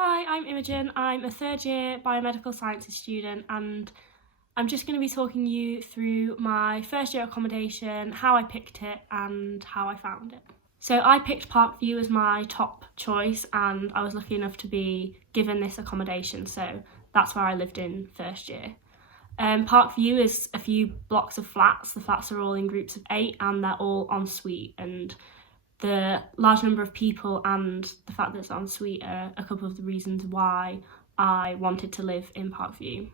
Hi, I'm Imogen. I'm a third year Biomedical Sciences student and I'm just going to be talking you through my first year accommodation, how I picked it and how I found it. So I picked Parkview as my top choice and I was lucky enough to be given this accommodation, so that's where I lived in first year. Parkview is a few blocks of flats. The flats are all in groups of 8 and they're all en suite, and the large number of people and the fact that it's en suite are a couple of the reasons why I wanted to live in Parkview.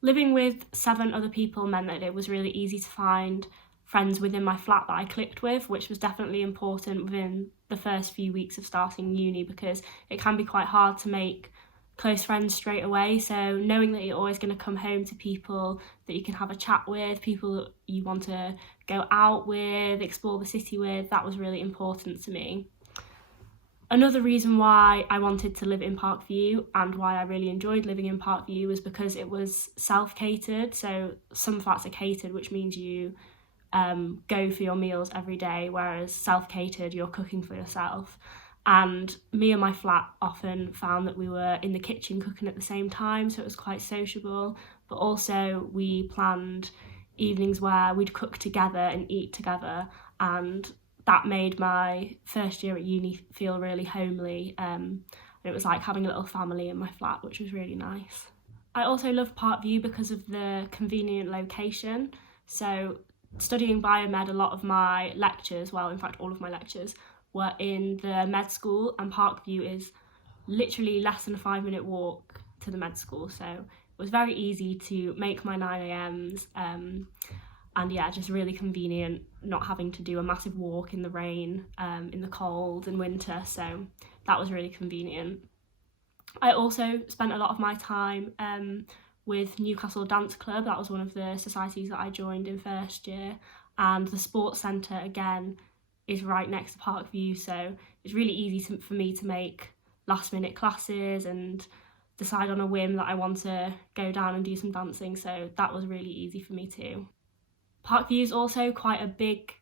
Living with 7 other people meant that it was really easy to find friends within my flat that I clicked with, which was definitely important within the first few weeks of starting uni, because it can be quite hard to make close friends straight away. So knowing that you're always going to come home to people that you can have a chat with, people that you want to go out with, explore the city with, that was really important to me. Another reason why I wanted to live in Parkview and why I really enjoyed living in Parkview was because it was self-catered. So some flats are catered, which means you go for your meals every day, whereas self-catered, you're cooking for yourself. And me and my flat often found that we were in the kitchen cooking at the same time, so it was quite sociable. But also we planned evenings where we'd cook together and eat together, and that made my first year at uni feel really homely. It was like having a little family in my flat, which was really nice. I also loved Parkview because of the convenient location. So studying biomed, a lot of my lectures, well, in fact, all of my lectures were in the med school, and Parkview is literally less than a 5-minute walk to the med school. So it was very easy to make my 9 a.m. And yeah, just really convenient, not having to do a massive walk in the rain, in the cold and winter. So that was really convenient. I also spent a lot of my time with Newcastle Dance Club. That was one of the societies that I joined in first year, and the sports centre again is right next to Parkview, so it's really easy for me to make last minute classes and decide on a whim that I want to go down and do some dancing, so that was really easy for me too. Parkview is also quite a big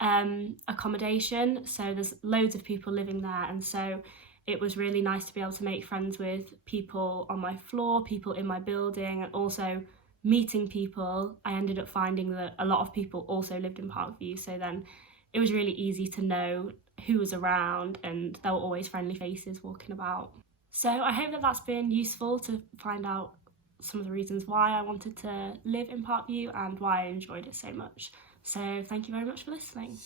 accommodation, so there's loads of people living there, and so it was really nice to be able to make friends with people on my floor, people in my building, and also meeting people. I ended up finding that a lot of people also lived in Parkview, so then it was really easy to know who was around, and there were always friendly faces walking about. So I hope that that's been useful to find out some of the reasons why I wanted to live in Parkview and why I enjoyed it so much. So thank you very much for listening.